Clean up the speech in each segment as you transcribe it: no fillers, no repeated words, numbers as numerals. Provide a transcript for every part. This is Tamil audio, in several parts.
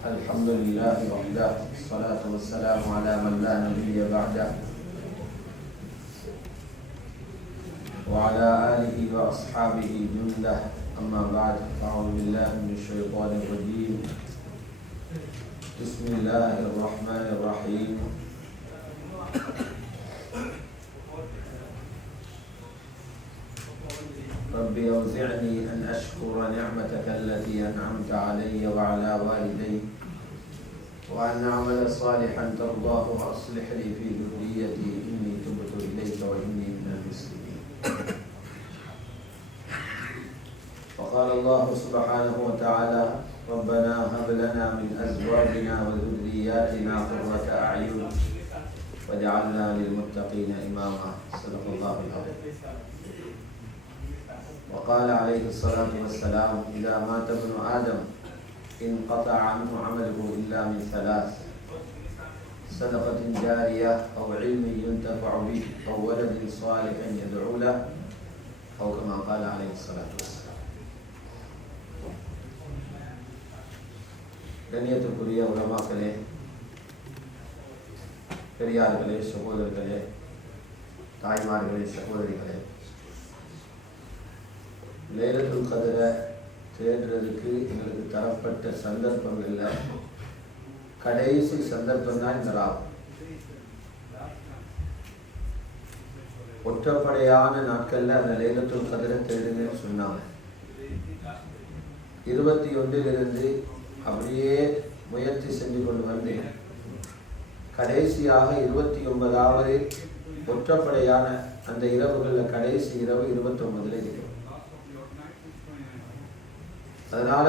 الحمد لله وحده والصلاة والسلام على من لا نبي بعده وعلى آله وأصحابه جنده أما بعد فأعوذ بالله من الشيطان الرجيم بسم الله الرحمن الرحيم رب أوزعني أن أشكر نعمتك التي أنعمت علي وعلى والدي وأن أعمل صالحا ترضاه وأصلح لي في ذريتي إني تبت إليك وإني من المسلمين. وقال الله سبحانه وتعالى ربنا هب لنا من أزواجنا وذرياتنا قرة أعين واجعلنا للمتقين إماما. صدق الله العظيم. وقال عليه الصلاة والسلام إذا مات ابن آدم انقطع عنه عمله إلا من ثلاث: صدقة جارية أو علم ينتفع به أو ولد صالح يدعو له أو كما قال عليه الصلاة والسلام. கண்ணியத்துக்குரிய உலமாக்களே, பெரியார்களே, சகோதரர்களே, தாய்மார்களே, சகோதரிகளே, லைலத்துல் கத்ரை தேடுறதுக்கு எங்களுக்கு தரப்பட்ட சந்தர்ப்பங்களில் கடைசி சந்தர்ப்பம் தான் இந்த ராவு. ஒற்றப்படையான நாட்களில் அந்த லைலத்துல் கத்ரை தேடுங்கன்னு சொன்னாங்க. 21 அப்படியே முயற்சி செஞ்சு கொண்டு வந்து கடைசியாக 29வது ஒற்றப்படையான அந்த இரவுகளில் கடைசி இரவு 29 இருக்கிறோம். அதனால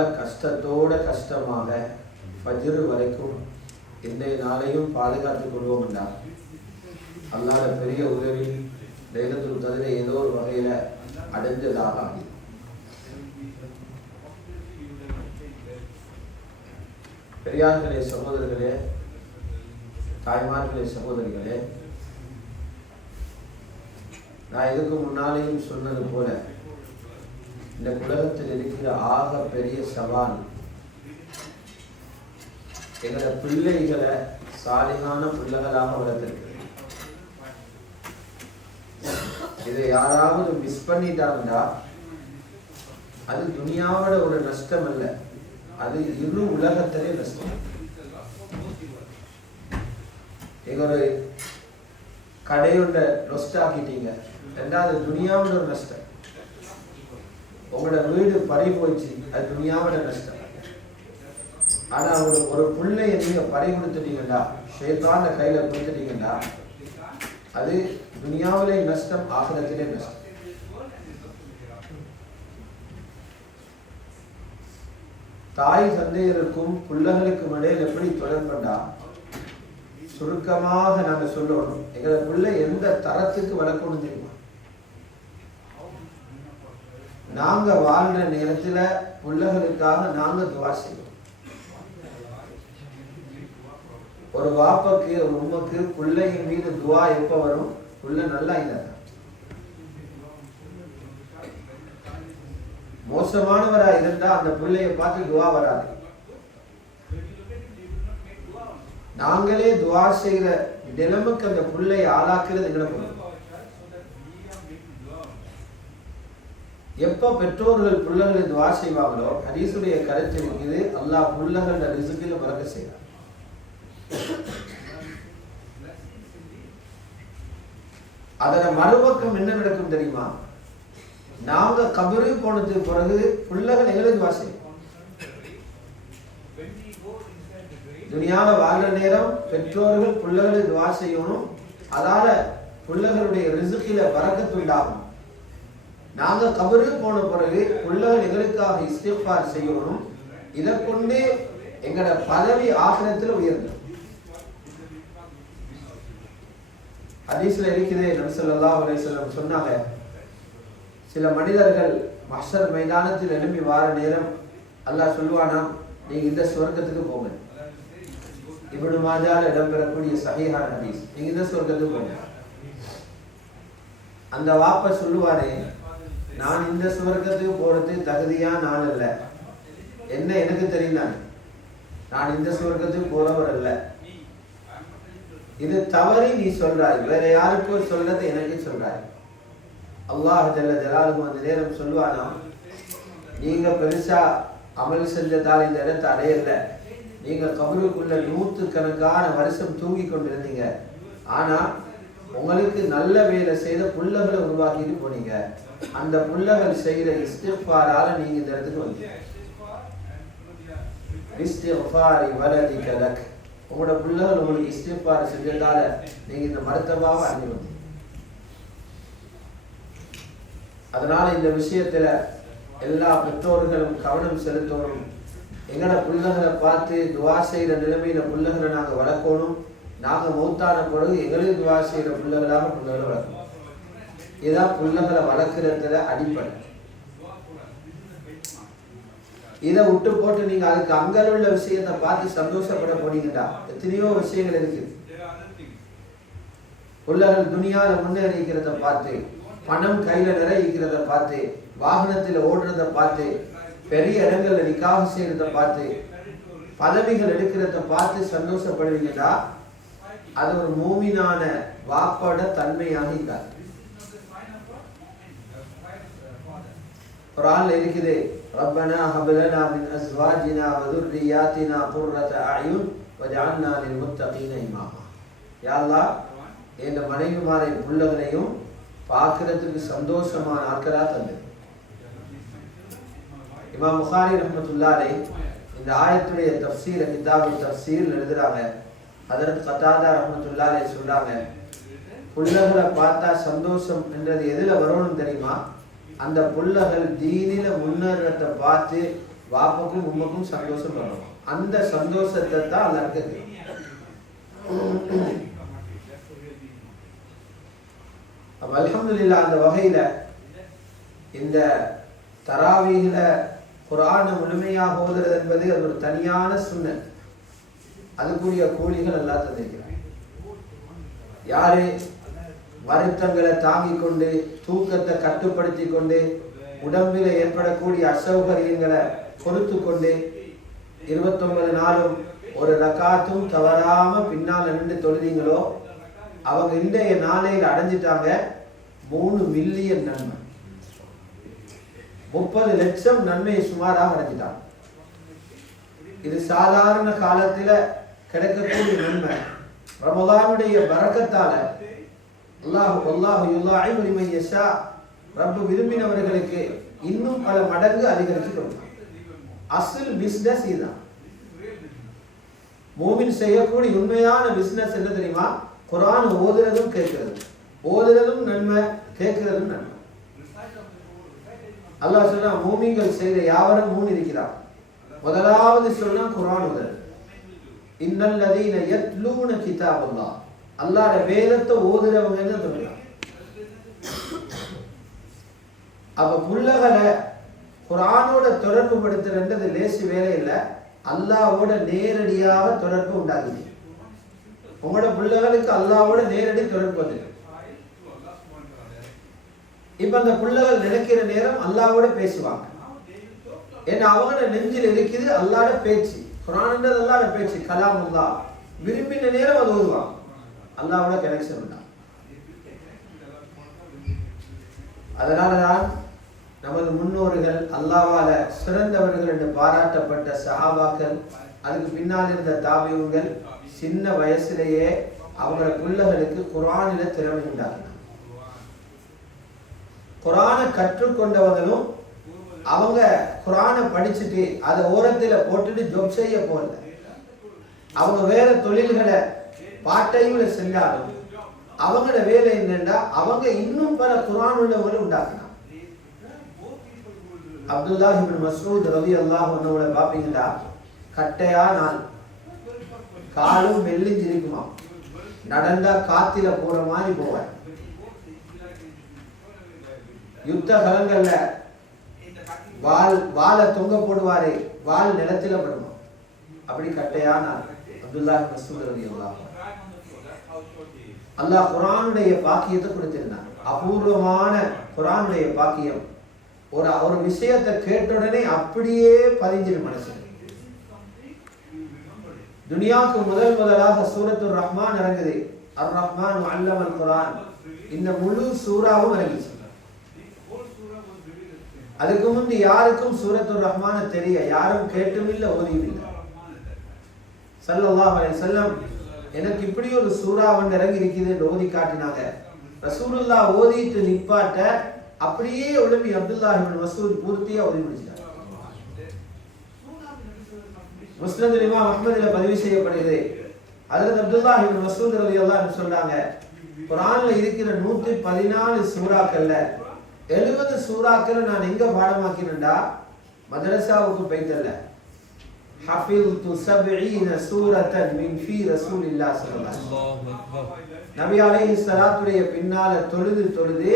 கஷ்டமாக ஃபஜ்ர் வரைக்கும் இன்றைய நாளையும் பாதுகாத்துக் கொள்வோம் என்றார். அல்லாஹ் பெரிய உதவி லைலத்துல் கத்ரை ஏதோ ஒரு வகையில் அடைஞ்சதாக ஆகி. பெரியார்களே, சகோதரர்களே, தாய்மார்களே, சகோதரிகளே, நான் இதுக்கு முன்னாலேயும் சொன்னது போல இந்த உலகத்தில் இருக்கிற ஆக பெரிய சவால் எங்களோட பிள்ளைகளை சாலிகான பிள்ளைகளாக வளர்த்திருக்கு. இதை யாராவது மிஸ் பண்ணிட்டாங்கன்னா அது துனியாவோட ஒரு நஷ்டம் அல்ல, அது இரு உலகத்திலே நஷ்டம். நீங்க ஒரு கடையோட நொஸ்ட் ஆக்கிட்டீங்க, ரெண்டாவது துனியாவோட ஒரு நஷ்டம். உங்களோட வீடு பறி போயிடுச்சு, அது துனியாவோட நஷ்டம். ஆனா ஒரு பிள்ளைய நீங்க பறி கொடுத்துட்டீங்கன்னா, ஷைத்தான கையில கொடுத்துட்டீங்கன்னா, அது துனியாவிலே நஷ்டம், ஆகிரத்திலே நஷ்டம். தாய் தந்தையருக்கும் பிள்ளைகளுக்கும் இடையில் எப்படி தொடர்பண்டா, சுருக்கமாக நாங்க சொல்லணும். எங்களை பிள்ளை எந்த தரத்துக்கு வளர்க்கணும் தெரியுமா? நாங்க வாழ்ற நேரத்துல பிள்ளைகளுக்காக நாங்க துவா செய்வோம். ஒரு வாப்பக்கு ஒரு உம்மக்கு பிள்ளையின் மீது துவா எப்ப வரும்? பிள்ளை நல்லா இல்லை, மோசமானவரா இருந்தா அந்த பிள்ளைய பார்த்து துவா வராது. நாங்களே துவா செய்கிற நிலைமைக்கு அந்த பிள்ளையை ஆளாக்குறது எங்களை பொறுப்பு. எப்ப பெற்றோர்கள் பிள்ளைகளை துவா செய்வாங்களோ, ஹதீஸுடைய கருத்து இருக்குது, அல்லாஹ் பிள்ளைகளோட ரிஸ்கில பரக்கத் செய்வார். அதோட மறுபக்கம் என்ன நடக்கும் தெரியுமா? நாங்க கபருக்கு போனதுக்கு பிறகு பிள்ளைகள் எங்களுக்கு துவா செய்யும். துனியால வாழ்ற நேரம் பெற்றோர்கள் பிள்ளைகளை துவா செய்யணும். அதால பிள்ளைகளுடைய ரிஸ்கில பரக்கத் உண்டாகும். நாங்க கபருக்கு போன பிறகு பிள்ளைகள் எங்களுக்காக இஸ்திக்ஃபார் செய்யணும். இதை கொண்டு எங்களோட பதவி ஆகிரத்தில் உயர்ந்தது. ஹதீஸ்ல இருக்குது, நபி ஸல்லல்லாஹு அலைஹி வஸல்லம் சொன்னாங்க, சில மனிதர்கள் மஹ்ஷர் மைதானத்தில் எழும்பி வார நேரம் அல்லாஹ் சொல்லுவானா, நீங்க இந்த சொர்க்கத்துக்கு போங்க. இப்னு மாஜால இடம்பெறக்கூடிய சஹீஹான ஹதீஸ், நீங்க இந்த சொர்க்கத்துக்கு போங்க. அந்த வாப்ப சொல்லுவாரே, நான் இந்த சொர்க்கத்துக்கு போறது தகுதியா நான் அல்ல, என்ன எனக்கு தெரியும். நான் இந்த சுவர்க்கத்துக்கு போறவர் அல்ல. இது தவறி நீ சொல்றாய், வேற யாருக்கோ சொல்றதை எனக்கு சொல்றாய். அல்லாஹ் ஜல்ல ஜலாலுஹு அந்த நேரம் சொல்வானா, நீங்க பெருசா அமல் செஞ்சதால் இந்த இடத்தை அடையல, நீங்க கபருக்குள்ள 100கணக்கான வருஷம் தூங்கி கொண்டிருந்தீங்க, ஆனா உங்களுக்கு நல்ல வேலை செய்த புள்ளகளை உருவாக்கிட்டு போனீங்க, அந்த புள்ளகள் செய்யற இஸ்திக்ஃபாரால நீங்க இந்த இடத்துக்கு வந்தீங்க. இஸ்திக்ஃபாரி வலதிக லக், உங்களோட புள்ளகள் உங்களுக்கு இஸ்திக்ஃபார் செஞ்சதால நீங்க இந்த மர்த்தபாவை அடைஞ்சு வந்தீங்க. அதனால இந்த விஷயத்துல எல்லா பெற்றோர்களும் கவனம் செலுத்தணும். எங்கட புள்ளகளை பார்த்து துவா செய்யற நிலைமையில புள்ளகளை நாங்க வளர்க்கணும். நாங்க மௌத்தான பிறகு எங்களுக்கு துவா செய்யற புள்ளகளாக புள்ளகளை வளர்க்கணும். இதுதான் புள்ளகளை வளர்க்கறதுல அடிப்படை. இதை விட்டு போட்டு நீங்க அதுக்கு அங்கே உள்ள விஷயத்தை பார்த்து சந்தோஷப்பட போனீங்கடா, எத்தனையோ விஷயங்கள் இருக்கு. புள்ளகள் துனியால முன்னேறிக்கிறத பார்த்து, பணம் கையில நிறைக்கிறத பார்த்து, வாகனத்தில் ஓடுறத பார்த்து, பெரிய இடங்கள்ல நிக்காஹ் செய்யறத பார்த்து, பதவிகள் எடுக்கிறத பார்த்து சந்தோஷப்படுவீங்கடா, அது ஒரு மூமினான வாப்போட தன்மையாக இருக்காது. குர்ஆன்ல இருக்குது, ரப்பனா ஹப் லனா மின் அஸ்வாஜினா வ ذُرِّيَّاتِنَا قُرَّةَ அயுன் வஜஅல்னா லில்முத்தகீன இமாமா. யா அல்லாஹ், என் மனைவிமாரை புள்ளகளையும் பார்க்கிறதுக்கு சந்தோஷமான ஆட்களா தந்து. இமாம் புகாரி ரஹ்மத்துல்லாஹி அலைஹி இந்த ஆயத்துடைய தஃப்சீர் கிதாபுல் தஃப்சீர் எழுதுறாங்க. ஹஜ்ரத் கதாதா ரஹ்மத்துல்லாஹி அலைஹி சொல்றாங்க, புள்ளகளை பார்த்தா சந்தோஷம் என்றது எதுல வரணும் தெரியுமா? அந்த புள்ளகள் தீனில முன்னேறத்தை பார்த்து வாப்புக்கும் உம்மக்கும் சந்தோஷம் வரணும். அந்த சந்தோஷத்தை தான் அல்லாஹ் கேட்குது. அப்ப அல்ஹம்துலில்லாஹ், அந்த வகையில இந்த தராவீஹ்ல குர்ஆனை முழுமையாக ஓதுறது என்பது அது ஒரு தனியான சுன்னத். அதுக்குரிய கூலிகள் அல்லாஹ் தந்திருக்கிறார். யாரு வருத்தங்களை தாங்கிக் கொண்டு, தூக்கத்தை கட்டுப்படுத்தி கொண்டு, உடம்பில ஏற்படக்கூடிய அசௌகரியங்களை பொறுத்து கொண்டு 29 நாளும் ஒரு ரக்காத்தும் தவறாம பின்னால் நின்று தொழுதீங்களோ, அவங்க இன்றைய நாளையில் அடைஞ்சிட்டாங்க 3 மில்லியன் நன்மை, 30 லட்சம் நன்மையை சுமாராக அடைஞ்சிட்டாங்க. இது சாதாரண காலத்துல கிடைக்கக்கூடிய நன்மை. ரமலானுடைய பரக்கத்தால அல்லாஹ் யுலாஇபு லிமன் யஷா, ரப்பு விரும்பினவர்களுக்கு இன்னும் பல மடங்கு அதிகரித்து கொடுப்பான். அசல் பிசினஸ் இதுதான். மூமின் செய்யக்கூடிய உண்மையான பிசினஸ் என்ன தெரியுமா? குர்ஆன் ஓதுறதும் கேட்கிறதும். ஓதுறதும் நன்மை, கேட்கிறதும் நன்மை. அல்லாஹ் சொன்னா மூமின்கள் செய்த யாவரும் 3 இருக்கிறார். முதலாவது சொன்னா குர்ஆன் ஓதுறது. இன்னல்லதீன யத்லூன கிதாபல்லாஹ், அல்லாஹ்வுடைய வேதத்தை ஓதுறவங்கன்னு சொல்றாங்க. அப்ப புள்ளகளை குர்ஆனோட தொடர்பு படுத்துறது லேசி வேலை இல்லை. அல்லாஹ்வோட நேரடியாக தொடர்பு உண்டாகுது. உங்களோட பிள்ளைகளுக்கு அல்லாஹ்வோட நேரடி தொடர்பு வந்து, இப்ப அந்த பிள்ளைகள் நினைக்கிற நேரம் அல்லாஹ்வோட பேசுவாங்க. ஏன்னா அவங்களோட நெஞ்சில் இருக்குது அல்லாஹ்வோட பேச்சு. குர்ஆன்ன்றது அல்லாஹ்வோட பேச்சு, கலாமுல்லாஹ். விரும்பின நேரம் அது ஓதுவாங்க. அல்லாஹ்வோட கனெக்ஷன் உண்டா. அதனாலதான் நமது முன்னோர்கள் அல்லாஹ்வால சிறந்தவர்கள் என்று பாராட்டப்பட்ட சஹாபாக்கள், அதுக்கு பின்னால் இருந்த தாபிஊன்கள் சின்ன வயசுலேயே அவங்கள பிள்ளைகளுக்கு குர்ஆனில திறமை உண்டாக்கினாங்க. குர்ஆனை கற்றுக்கொண்டவங்களும் அவங்க குர்ஆனை படிச்சுட்டு அதை ஓரத்துல போட்டுட்டு ஜொப் செய்ய போகல. அவங்க வேற தொழில்களை பாட்டையும் செஞ்சாலும் அவங்களோட வேலை என்னன்னா அவங்க இன்னும் பல குர்ஆன் உள்ளவங்களை உண்டாக்கினாங்க. அப்துல்லாஹ் இப்னு மஸ்ஊத் ரலியல்லாஹு அன்ஹுவை பாப்பீங்களா, கட்டையா நாள், காலும் மெல்லிஞ்சிருக்குமா, நடந்தா காத்தில போற மாதிரி போவார். யுத்த களங்கள்ல வாளை தொங்க போடுவாரே, வாள் நிலத்தில படுமா, அப்படி கட்டையா நாள் அப்துல்லாஹ் இப்னு மஸ்ஊத் ரலியல்லாஹு அன்ஹு. அல்லாஹ் குர்ஆனுடைய பாக்கியத்தை கொடுத்திருந்தார். அபூர்வமான குர்ஆனுடைய பாக்கியம். ஒரு விஷயத்தை கேட்ட உடனே அப்படியே பதிஞ்சிடும் மனசு. துனியாவுக்கு முதலாக சூரத்துர் ரஹ்மான் இறங்குது. அர் ரஹ்மான் அல்லமல் குர்ஆன். இந்த முழு சூறாவும் இறங்கிச்சு. அதுக்கு முந்தி யாருக்கும் சூரத்துர் ரஹ்மான தெரிய, யாரும் கேட்டும் இல்லை, ஓதியும் இல்லை. ஸல்லல்லாஹு அலைஹி வஸல்லம் எனக்கு இப்படி ஒரு சூறா ஒன்று இறங்கி இருக்குது என்று ஓதி காட்டினாங்க. ரசூலுல்லாஹ் ஓதிட்டு நிப்பாட்ட அப்படியே உலமி அப்துல்லாஹ் இப்னு மஸ்ஊத் பூர்த்தியா ஓதி முடிச்சார். முஸ்னத் இமாம் அஹ்மதுல பதிவு செய்யப்படுகிறது. ஹஜ்ரத் அப்துல்லாஹ் இப்னு மஸ்ஊத் ரலியல்லாஹு அன்ஹு சொல்றாங்க, குர்ஆன்ல இருக்கிற 114 சூறாக்கள்ல 70 சூறாக்களை நான் எங்க பாடமாக்கினேன்டா, மதரசாவுக்கு போய்தல்ல. ஹஃபில்து 70 சூரத்தன் மின் ஃபீ ரசூலில்லாஹ் ஸல்லல்லாஹு அலைஹி வஸல்லம். நபி அலைஹிஸ்ஸலாத்துடைய பின்னால தொழுது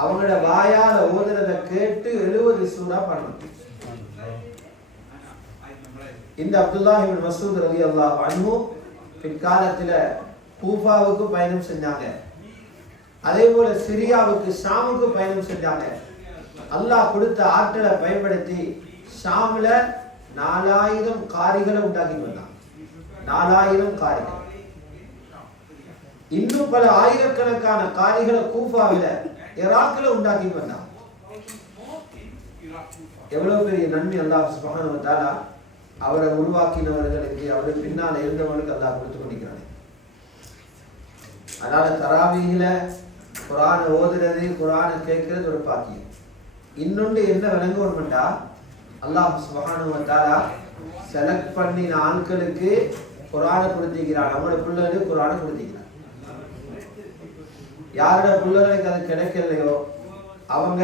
அவங்களோட வாயால ஓதுறத கேட்டு 70 சூறா பாடணும். இந்த அப்துல்லாஹ் இப்னு மஸ்ஊத் ரலியல்லாஹு அன்ஹு பிற்காலத்துல கூஃபாவுக்கு பயணம் செஞ்சாங்க. அதே போல சிரியாவுக்கு ஷாமுக்கு பயணம் செஞ்சாங்க. அல்லாஹ் கொடுத்த ஆற்றலை பயன்படுத்தி ஷாம்ல 4000 காரிகளை உண்டாக்கி வந்தாங்க. 4000 காரிகள். இன்னும் பல ஆயிரக்கணக்கான காரிகளை கூஃபாவில இராக்ல உண்டாக்கி வந்தாங்க. எவ்வளவு பெரிய நன்மை அல்லாஹ் சுப்ஹானஹு வ தஆலா அவரை உருவாக்கினவர்களுக்கு, அவரை பின்னால் இருந்தவர்களுக்கு அல்லாஹ் கொடுத்து கொண்டிருக்கிறார். அதனால தராவீஹ்ல குர்ஆன் ஓதுறது, குர்ஆனை கேட்கிறது ஒரு பாக்கியம். இன்னொன்று என்ன விளங்கணும்டா, அல்லாஹ் சுப்ஹானஹு வ தஆலா செலக்ட் பண்ணின ஆட்களுக்கு குர்ஆனை கொடுத்திருக்கிறான். அவங்களோட பிள்ளைகளுக்கு குர்ஆனை கொடுத்திருக்கிறான். யாரோட பிள்ளைகளுக்கு அது கிடைக்கலையோ அவங்க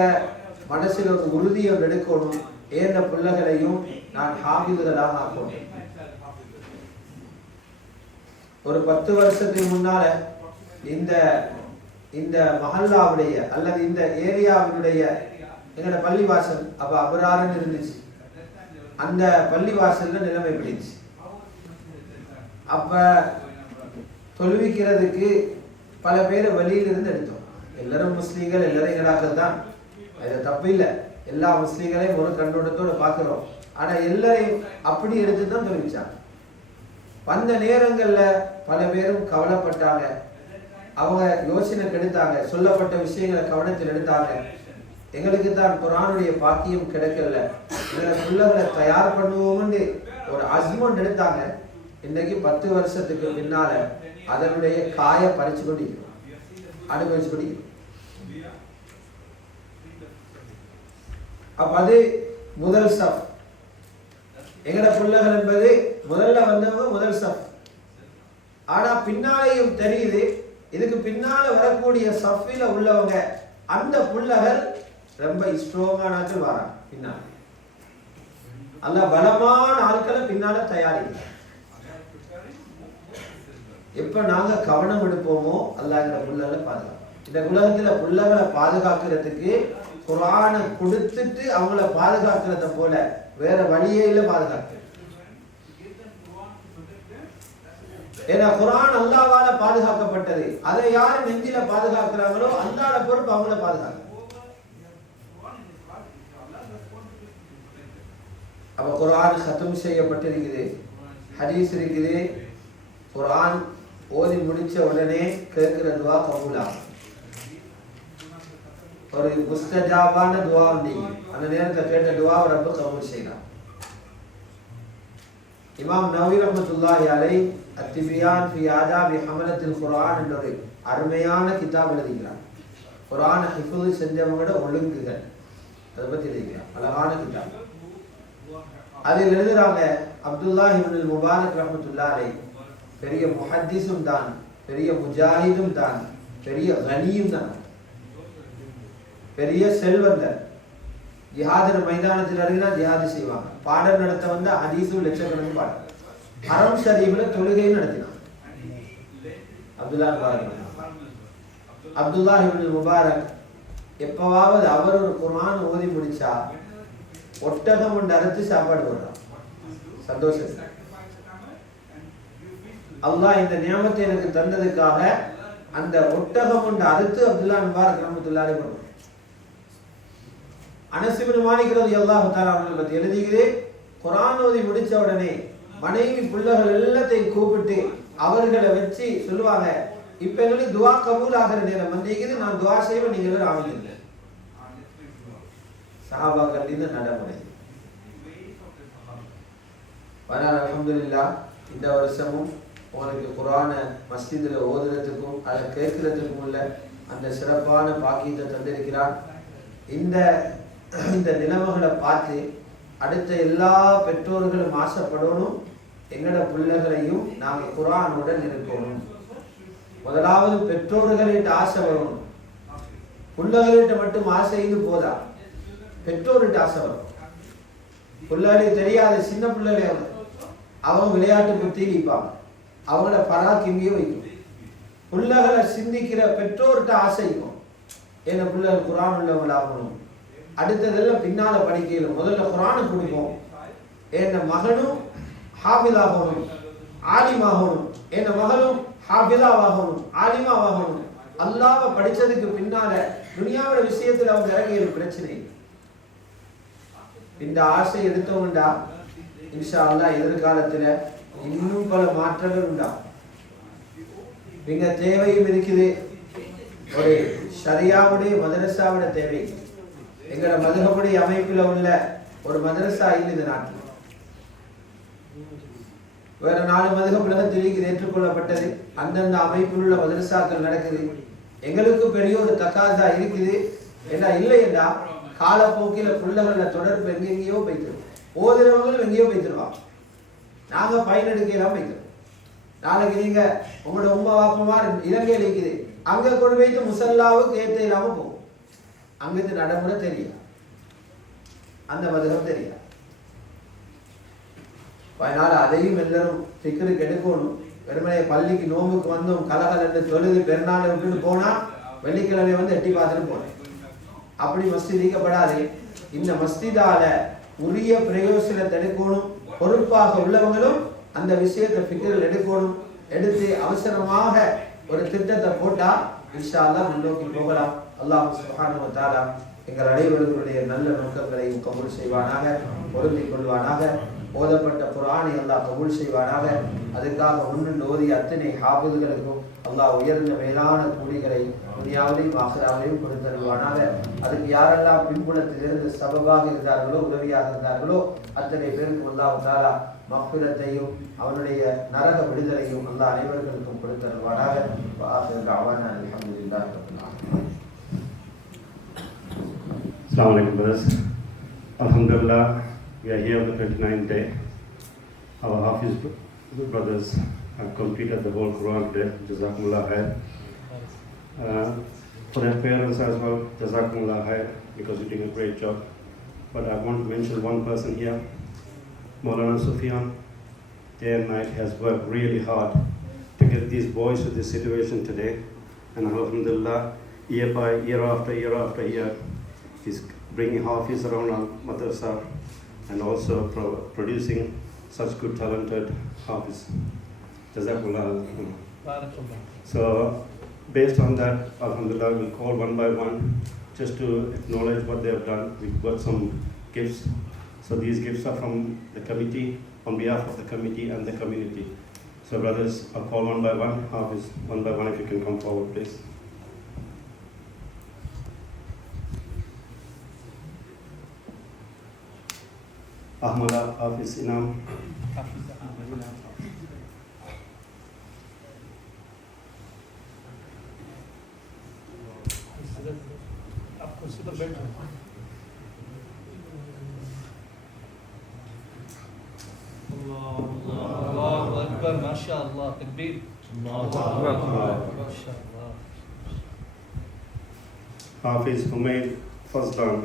மனசில் ஒரு உறுதியை எடுக்கணும், ஏந்த பிள்ளைகளையும் நான் ஹாஃபிதுகளாக ஆக்கணும். ஒரு 10 வருஷத்துக்கு முன்னால இந்த மஹல்லாவுடைய அல்லது இந்த ஏரியாவினுடைய எங்களோட பள்ளிவாசல் அப்ப அபராரன் இருந்துச்சு. அந்த பள்ளிவாசல்ல நிலைமை பிடிச்சு. அப்ப தொழுவிக்கிறதுக்கு பல பேரை வெளியிலிருந்து எடுத்தோம். எல்லாரும் முஸ்லீம்கள், எல்லாரும் எங்கடாக்கள் தான், அது தப்பு இல்லை. எல்லா முஸ்லீம்களையும் ஒரு கண்ணோட்டத்தோட பார்க்கிறோம். ஆனா எல்லாரையும் அப்படி எடுத்து தான் தொழுவிச்சாங்க. வந்த நேரங்கள்ல பல பேரும் கவலைப்பட்டாங்க. அவங்க யோசனை கெடுத்தாங்க, சொல்லப்பட்ட விஷயங்களை கவனத்தில் எடுத்தாங்க. எங்களுக்கு தான் குர்ஆனுடைய பாக்கியம் கிடைக்கல, எங்களை பிள்ளைகளை தயார் பண்ணுவோம்னு ஒரு அஸ்மன் எடுத்தாங்க. இன்னைக்கு 10 வருஷத்துக்கு பின்னால அதனுடைய காய பறிச்சு கொண்டிருக்கிறோம், அனுபவிச்சு கொண்டிருக்கிறோம். அப்ப அது முதல் சஃப். எங்கட பிள்ளைகள் என்பது முதல்ல வந்தவங்க முதல் சஃப். ஆனா பின்னாலேயும் தெரியுது, இதுக்கு பின்னால வரக்கூடிய சஃபில உள்ளவங்க அந்த பிள்ளைகள் ரொம்ப ஸ்ட்ராங்கானாக்கள் வராங்க. பின்னால அல்ல பலமான ஆட்களை பின்னால தயாரிக்க. எப்ப நாங்க கவனம் எடுப்போமோ அல்லாஹ் இந்த புள்ளகளை பாதுகாக்கும். இந்த உலகத்துல புள்ளகளை பாதுகாக்கிறதுக்கு குர்ஆனை கொடுத்துட்டு அவங்கள பாதுகாக்கிறத போல வேற வழியே இல்லை பாதுகாக்க. ஏன்னா குர்ஆன் அல்லாஹ்வால பாதுகாக்கப்பட்டது. அதை யார் நெஞ்சில பாதுகாக்கிறாங்களோ அல்லாஹ்வோட பொறுப்பு அவங்கள பாதுகாக்க. அப்ப குர்ஆன் खत्म செய்யப்பட்டிருக்குது, ஹதீஸ் இருக்குது. குர்ஆன் ஓதி முடிச்ச உடனே கேட்கிற துஆ கபூலாகும். ஒரு முஸ்தஜாபான துஆ உண்டு. அந்த நேரத்தில் கேட்ட துஆவை ரப்ப கபூல் செய்யலாம். இமாம் நவவி ரஹ்மத்துல்லாஹி அலைஹி அத்திபியான் ஃபி ஆதாபி ஹமலத்தில் குர்ஆன் என்ற ஒரு அருமையான கிதாப் எழுதுகிறார். குர்ஆனை ஹிஃப்ஸ் செஞ்சவங்களோட ஒழுங்குகள் அதை பற்றி எழுதுகிறார். அழகான கிதாப். அதில் எழுதுறாங்க, அப்துல்லாஹ் இப்னுல் முபாரக் ரஹ்மத்துல்லாஹி அலைஹி பெரிய முஹத்திஸும் தான், பெரிய முஜாஹிதும் தான், பெரிய கனியும் தான், பெரிய செல்வந்தர். ஜிஹாதின் மைதானத்தில் அறிஞர் ஜிஹாது செய்வாங்க. பாடல் நடத்த வந்த ஹதீஸும் லட்சக்கணக்கு பாடல். ஹரம் ஷரீஃப்ல தொழுகையும் நடத்தினார் அப்துல்லாஹ் இப்னுல் முபாரக். எப்பவாவது அவர் ஒரு குர்ஆன் ஓதி முடிச்சா ஒட்டகம் ஒன்று அறுத்து சாப்பாடு போடுறான். சந்தோஷம். அல்லாஹ் இந்த நியமத்தை எனக்கு தந்ததுக்காக அந்த ஒட்டகம் ஒன்று அறுத்து அப்துல்லாஹ் முபாரக் ரஹ்மத்துல்லாஹி அலைஹி போடுறான். அனஸ் இப்னு மாலிக் ரலியல்லாஹு தஆலா அவர்களை பற்றி எழுதுகிறேன். குர்ஆன் ஓதி முடிச்ச உடனே மனைவி பிள்ளைகள் எல்லாத்தையும் கூப்பிட்டு அவர்களை வச்சு சொல்லுவாங்க, இப்ப எங்களுக்கு துவா கபூல் ஆகிற நேரம் வந்தீங்க, நான் துவா செய்வேன், நீங்க எல்லாரும் ஆவீங்க. சஹாபாக்கள் இந்த நடைமுறை. அல்ஹம்துலில்லாஹ் இந்த வருஷமும் உங்களுக்கு குர்ஆன மஸ்ஜிதில் ஓதுறதுக்கும் அதை கேட்கறதுக்கும் உள்ள அந்த சிறப்பான பாக்கியத்தை தந்திருக்கிறான். இந்த நிலைமைகளை பார்த்து அடுத்த எல்லா பெற்றோர்களும் ஆசைப்படணும், எங்களோட பிள்ளைகளையும் நாங்கள் குர்ஆனுடன் இருக்கணும். முதலாவது பெற்றோர்களிட்ட ஆசை வரணும். பிள்ளைகளிட்ட மட்டும் ஆசைன்னு போதா, பெற்றோர்கிட்ட ஆசை வரும். பிள்ளைகளுக்கு தெரியாத சின்ன பிள்ளைகளே அவங்க விளையாட்டு புத்தி நிற்பாங்க, அவங்கள பராக்கிமியோ வைக்கும். பிள்ளைகளை சிந்திக்கிற பெற்றோர்கிட்ட ஆசைக்கும், என்ன பிள்ளைகள் குர்ஆன் உள்ளவங்களாகணும், அடுத்ததெல்லாம் பின்னால படிக்கணும், முதல்ல குர்ஆனை கொடுப்போம், என்ன மகனும் ஹாஃபிலாகணும், ஆலிமாகணும், என்ன மகளும் ஹாஃபிலாவாகணும், ஆலிமாவாகணும். அல்லாஹ்வை படிச்சதுக்கு பின்னால துனியாவோட விஷயத்துல அவங்க இறங்கிய பிரச்சனை. இந்த ஆசை எடுத்தவங்கடா இன்ஷா அல்லாஹ் எதிர்காலத்துல இன்னும் பல மாற்றங்கள் உண்டா. இங்க தேவையும் இருக்குது, ஒரு ஷரியாவுடைய மதரசாவோட தேவை. எங்களோட மதுஹபுடைய அமைப்புல உள்ள ஒரு மதரசா இல்லை இந்த நாட்டில். வேற 4 மதுஹபுல தெரிவிக்கு ஏற்றுக்கொள்ளப்பட்டது, அந்தந்த அமைப்பில் உள்ள மதரசாக்கள் நடக்குது. எங்களுக்கு பெரிய ஒரு தக்காதா இருக்குது. ஏன்னா இல்லை என்றா காலப்போக்கில பிள்ளைகள தொடர்பு எங்கெங்கேயோ போய்த்திரும், ஓதுறவங்களும் எங்கேயோ போய்த்திருவாங்க, நாங்க பயனெடுக்கலாம் போய்த்திரும். நாளைக்கு நீங்க உங்களோட உம்மா வாப்பமார் இலங்கையில் இருக்குது, அங்க கொண்டு போயிட்டு முசல்லாவுக்கு ஏற்ற இல்லாம போகும். அங்கிருந்து நடைமுறை தெரியும், அந்த மதுகம் தெரியும். அதனால அதையும் எல்லாரும் சிக்கருக்கு எடுக்கணும். வெறுமனைய பள்ளிக்கு நோம்புக்கு வந்தோம் கலகல் என்று தொழுது பெருநாளை விட்டுட்டு போனா வெள்ளிக்கிழமை வந்து எட்டி பார்த்துட்டு போனேன். அப்படி மஸ்ஜித் நீக்கப்படாது. இந்த மஸ்ஜிதால உரிய பிரயோசனத்தை எடுக்கணும். பொறுப்பாக உள்ளவங்களும் அந்த விஷயத்தை ஃபிக்ரில் எடுக்கணும். எடுத்து அவசரமாக ஒரு திட்டத்தை போட்டா இன்ஷா அல்லாஹ் முன்னோக்கி போகலாம். அல்லாஹ் சுப்ஹானஹு வ தஆலா எங்கள் அனைவர்களுடைய நல்ல நோக்கங்களையும் கபூல் செய்வானாக, பொருந்திக் கொள்வானாக. ஓதப்பட்ட குர்ஆனை அல்லாஹ் கபூல் செய்வானாக. அதுக்காக முன்னின்று ஓதிய அத்தனை ஹாஃபிதுகளுக்கும் அல்லாஹ் உயர்ந்த மேலான கூலிகளை துனியாவிலையும் ஆখিরাவிலையும் கொடுத்தருவானாக. அதுக்கு யாரெல்லாம் பின்புலத்திலிருந்து சபபாக இருந்தார்களோ, உதவியாக இருந்தார்களோ, அத்தனை பேருக்கு அல்லாஹ் தஆலா மக்ஃபிரத்தையும் அவனுடைய நரக விடுதலையும் அல்லாஹ் அனைவர்களுக்கும் கொடுத்தருவானாக. வஆகிரு தஅவானா அல்ஹம்துலில்லாஹி ரப்பில் ஆலமீன். Assalamu alaikum brothers. Alhamdulillah, we are here on the 29th day. Our Hafiz brothers have completed the whole Quran today. Jazakumullah khair. For their parents as well, Jazakumullah khair, because you're doing a great job. But I want to mention one person here, Maulana Sufyan. Day and night has worked really hard to get these boys to this situation today. And Alhamdulillah, year by year after year after year, he's bringing Hafiz around our madrasa and also producing such good talented Hafiz. Jazakallah. So based on that, Alhamdulillah, we'll call one by one just to acknowledge what they have done. We've got some gifts. So these gifts are from the committee, on behalf of the committee and the community. So brothers, I'll call one by one. Hafiz, one by one, if you can come forward, please. Ahmad Hafiz Inam. Allahu Akbar, MashaAllah, Takbir. Allahu Akbar, MashaAllah. Hafiz Humaid Fazlan.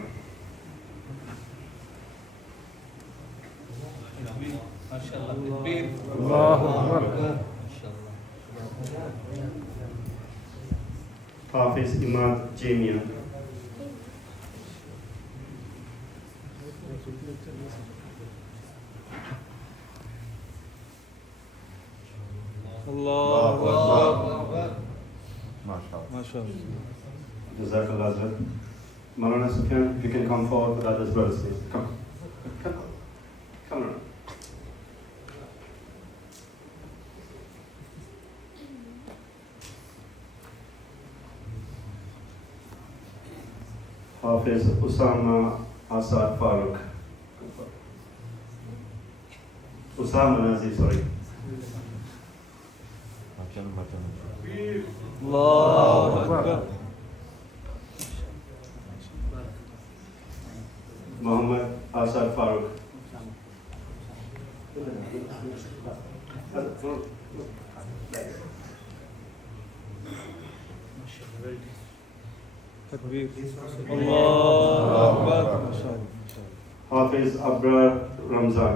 MashaAllah, Takbir. Allahu Akbar. Hafiz Imad Jamia. Allahu Akbar. MashaAllah. Jazakallah Hazrat. Maulana Sufyan, if you can come forward with others brothers, please. Come. Come around. Hafiz Usama Asad Farooq. Usama Nazir, sorry. Allahu Akbar. Muhammad Asad Farooq. Takbir. Allahu Akbar. Hafiz Abrar Ramzan.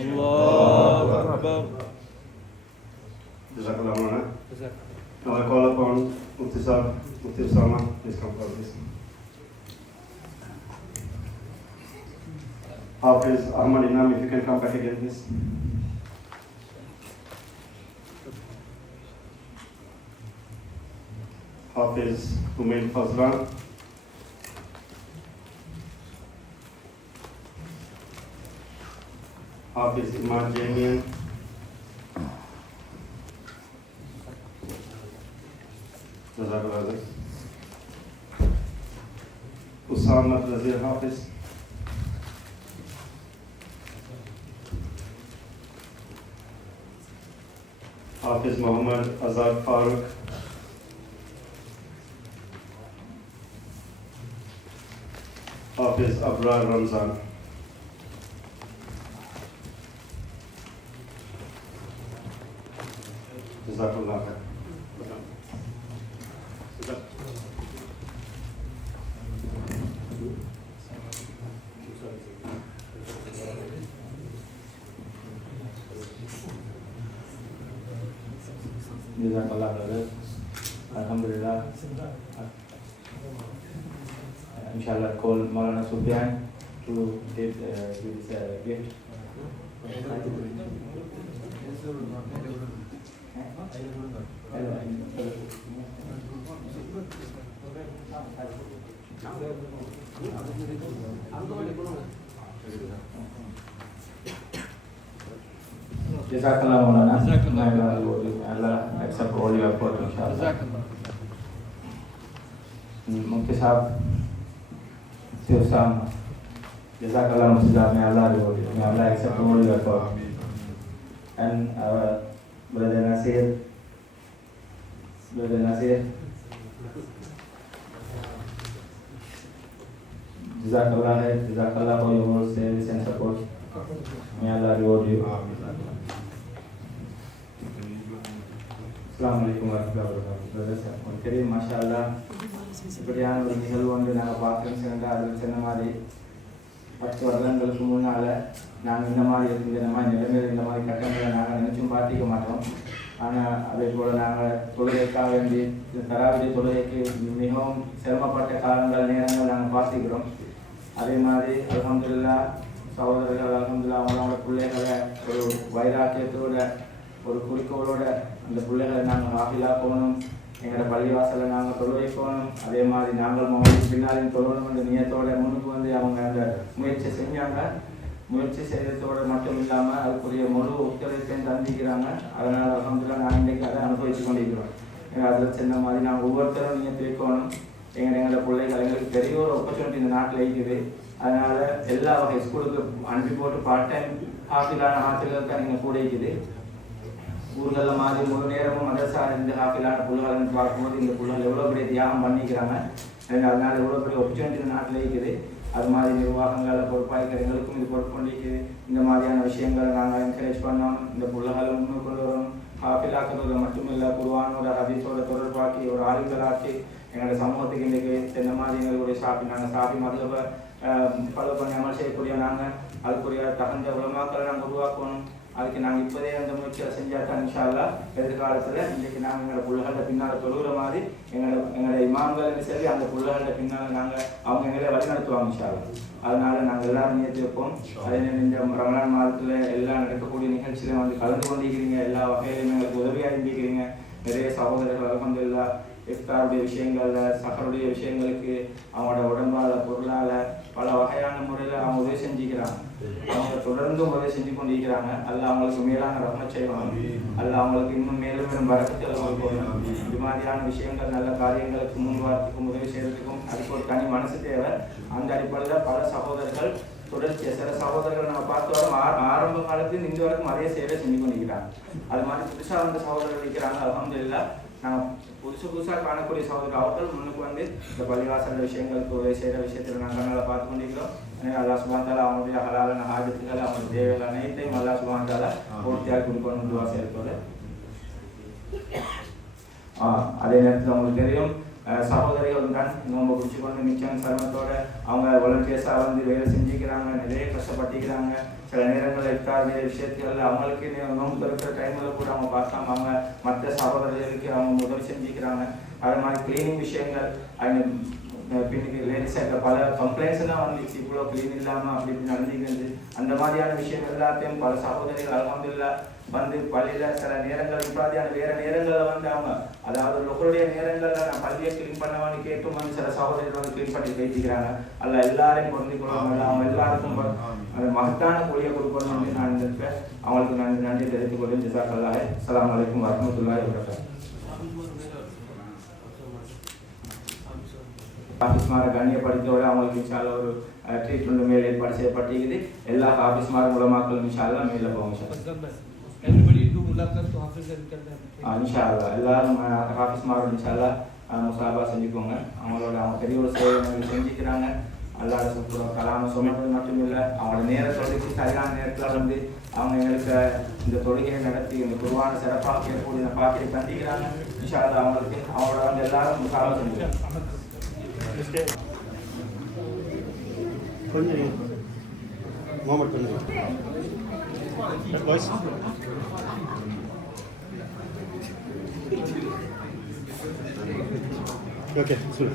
Allahu Akbar. Jazakallah Maulana. Now I call upon Mufti Sahib, Mufti Usama, please come forward, please. Hafiz Ahmad Inam, if you can come back again, please. Hafiz Humayn Fazlan. Hafiz Imam Jamian. Jazakallah. Usama Razir Hafiz. Hafiz Muhammad Azad Farooq. Hafiz Abrar Ramzan. Jazakallah. Jazakallah brother. Alhamdulillah. Inshallah call Maulana Sufyan to give this gift. Jazakallah Maulana. Allah accept all your effort inshallah. Jazakallah. Mufti Sahib, Mufti Usama. Jazakallah Mufti Sahib, may Allah reward you. May Allah accept all your effort. And our brother Nasir. Jazakallah for your service and support. May Allah reward you. Assalamualaikum warahmatullahi wabarakatuh. Karim, mashallah. Sepertian orang nihaluan dengan pakai sehingga ada senamari. Pasti orang kalau semua ada, nang nama dia tinggal nama ni, lepas nama dia kata dia nang ada cuma parti ke macam. Ana ada bola nang boleh kawin di tarawih di boleh ke minimum selama parti kawan dalam nang parti geram. Ada mari alhamdulillah, saudara alhamdulillah orang boleh kalau வைராக்கிய தோட ஒரு குறிக்கோளோட அந்த பிள்ளைகளை நாங்கள் ஹாஃபிலா போகணும், எங்களோட பள்ளிவாசலை நாங்கள் தொழுவை போகணும், அதே மாதிரி நாங்கள் மௌலிக்கு பின்னாலையும் தொழணும் என்ற நியத்தோட முன்னுக்கு வந்து அவங்க அந்த முயற்சி செஞ்சாங்க. முயற்சி செய்ததோடு மட்டும் இல்லாமல் அதுக்குரிய முழு ஒத்துழைப்பையும் தந்திக்கிறாங்க. அதனால் அல்ஹம்துலில்லாஹ் நான் இன்றைக்கு அதை அனுபவித்து கொண்டிருக்கிறோம். அதில் சின்ன மாதிரி நாங்கள் ஒவ்வொருத்தரும் நியத்து வைக்கணும். எங்களோட பிள்ளைகள் எங்களுக்கு பெரிய ஒரு ஆப்பர்ச்சுனிட்டி இந்த நாட்டில் இருக்குது. அதனால் எல்லா வகை ஸ்கூலுக்கு அனுப்பி போட்டு பார்ட் டைம் ஹாஃபிலான ஆசிரியர்கள் நீங்கள் கூட இருக்குது. ஊர்களில் மாதிரி முழு நேரமும் மதரசா இருந்து ஹாஃபிலான புள்ளைகள்னு பார்க்கும்போது இந்த புள்ளைகள் எவ்வளோ பெரிய தியாகம் பண்ணிக்கிறாங்க. அதனால் எவ்வளோ பெரிய ஆப்பர்ச்சுனிட்டி இந்த நாட்டில் இருக்குது. அது மாதிரி நிர்வாகங்களை பொறுப்பாய்க்கிற எங்களுக்கும் இது பொறுப்பொண்டிக்குது. இந்த மாதிரியான விஷயங்களை நாங்கள் என்கரேஜ் பண்ணோம். இந்த புள்ளைகளை முன்னுக்கு கொண்டு வரும். ஹாஃபிலாக்குறது மட்டுமில்லை, குர்ஆனோட ஹதீஸோட தொடர்பாக்கி ஒரு ஆளுங்களாக்கி எங்களோட சமூகத்துக்கு இன்றைக்கு இந்த மாதிரி எங்களுடைய நாங்கள் சாப்பி மதுவை ஃபாலோ பண்ணி அமல் செய்யக்கூடிய நாங்கள் அதுக்குரிய தகுந்த உலமாக்களை நாங்கள் உருவாக்கணும். அதுக்கு நாங்கள் இப்போதே அந்த முயற்சியை செஞ்சாட்டா இன்ஷா அல்லாஹ் எதிர்காலத்தில் இன்றைக்கு நாங்கள் எங்களோட புள்ளைகள பின்னால் தொழுகிற மாதிரி எங்களோட இமாம்கள் சரி அந்த புள்ளைகள பின்னால் நாங்கள் அவங்க எங்களை வழிநடத்துவாங்க இன்ஷா அல்லாஹ். அதனால நாங்கள் எல்லாரும் நியத்து வைப்போம். அதே இந்த ரமலான் மாதத்தில் எல்லாம் நடக்கக்கூடிய நிகழ்ச்சியில வந்து கலந்து கொண்டிருக்கிறீங்க. எல்லா வகையிலும் எங்களுக்கு உதவியாக இருந்திருக்கிறீங்க. நிறைய சகோதரர்கள் அல்ஹம்துலில்லாஹ் இஃப்தாருடைய விஷயங்கள்ல சஹருடைய விஷயங்களுக்கு அவங்களோட உடம்பால பொருளால பல வகையான முறையில் அவங்க உதவி செஞ்சுக்கிறாங்க. அவங்க தொடர்ந்து உதவி செஞ்சு கொண்டு இருக்கிறாங்க. அல்லாஹ் அவங்களுக்கு மேலான ரஹ்மத் செய்வாங்க. அல்லாஹ் அவங்களுக்கு இன்னும் மேலும் மேலும் வரக்கத்தில் கொடுக்கணும். இது மாதிரியான விஷயங்கள் நல்ல காரியங்களுக்கு முன்வாரத்துக்கும் உதவி செய்யறதுக்கும் அதுக்கு ஒரு தனி மனசு தேவை. அந்த அடிப்படையில் பல சகோதரர்கள் தொடர்ச்சியாக சில சகோதரர்கள் நம்ம பார்த்து வரோம் ஆரம்ப காலத்தில் இந்த வரைக்கும் அதே சேவை செஞ்சு கொண்டிருக்கிறாங்க. அது மாதிரி புதுசாக வந்த சகோதரர்கள் இருக்கிறாங்க. அல்ஹம்துலில்லாஹ் நாங்கள் புதுசாக காணக்கூடிய சகோதரர் அவர்கள் முன்னுக்கு வந்து இந்த பள்ளிவாசல் விஷயங்களுக்கு உதவி செய்கிற விஷயத்தில் நாங்கள் நல்லா பார்த்து கொண்டிருக்கிறோம். அல்லாஹ் சுப்ஹானஹு வ தஆலா அவங்களுடைய ஹலாலான ஹாஜத்துகள் அவங்களுடைய தேவைகள் அனைத்தையும் அல்லாஹ் சுப்ஹானஹு வ தஆலா பூர்த்தியாக கொடுக்கணும் துஆ செய்யறதோடு அதே நேரத்தில் அவங்களுக்கு தெரியும் சகோதரிகள் தான் நோம்பு பிடிச்சி கொண்டு மிச்சம் சிரமத்தோட அவங்க வாலண்டியர்ஸாக வந்து வேலை செஞ்சுக்கிறாங்க. நிறைய கஷ்டப்பட்டுக்கிறாங்க. சில நேரங்களில் இட்டாத விஷயத்தில் அவங்களுக்கு நோம்பு திறக்கிற டைமில் கூட அவங்க பார்க்காம அவங்க மற்ற சகோதரர்களுக்கு அவங்க உதவி செஞ்சுக்கிறாங்க. அது மாதிரி கிளீனிங் விஷயங்கள் பின்னுக்கு லேடிஸாக பல கம்ப்ளைண்ட்ஸ்லாம் வந்துச்சு. இவ்வளோ க்ளீன் இல்லாமல் அப்படி இப்படி நடந்துக்கிறது. அந்த மாதிரியான விஷயங்கள் எல்லாத்தையும் பல சகோதரிகள் அல்ஹம்துலில்லாஹ் வந்து பள்ளியில் சில நேரங்கள் இப்படியான வேறு நேரங்களில் வந்து அவங்க அதாவது லொக்கலுடைய நேரங்களில் நான் பள்ளியை க்ளீன் பண்ணவான்னு கேட்டும் வந்து சில சகோதரிகள் வந்து க்ளீன் பண்ணி பேசிக்கிறாங்க. அல்ல எல்லாரையும் பொருந்தி கொள்ளணும். அவங்க எல்லாருக்கும் மகத்தான கூலியை கொடுக்கணும்னு நான் நினைப்பேன். அவங்களுக்கு நான் நன்றி தெரிவித்துக் கொள்வேன். ஜஸாக்கல்லாஹ். அஸ்ஸலாமு அலைக்கும் வரஹ்மத்துல்லாஹி வபரகாத்துஹு. ஹாஃபிஸ்மாரை கண்ணியப்படுத்தியோட அவங்களுக்கு இன்ஷால்லா ஒரு ட்ரீட்மெண்ட் மேல் ஏற்பாடு செய்யப்பட்டிருக்குது. எல்லா ஹாஃபிஸ்மார் மூலமாக்களும் இன்ஷால்லா மேலே போகும். இன்ஷால்லா எல்லாரும் ஹாஃபிஸ்மாரோட இன்ஷால்லா முசாபா செஞ்சுக்கோங்க. அவங்க பெரிய ஒரு சேவை செஞ்சுக்கிறாங்க. அல்லாஹ் சுப்ஹானஹு கலாம சொன்னது மட்டும் இல்லை, அவங்களோட நேரத்தோடு சரியான நேரத்தில் வந்து அவங்க எங்களுக்கு இந்த தொழுகையை நடத்தி இந்த குர்ஆனை சிறப்பாக கேட்கக்கூடிய பாக்கியை தந்திக்கிறாங்க. இன்ஷால்லா அவங்களுக்கு அவங்களோட வந்து எல்லாரும் முசாபா செஞ்சுக்கிறாங்க. கொஞ்சம் மொமெண்ட் பண்ணுங்க. ஓகே சொல்லு.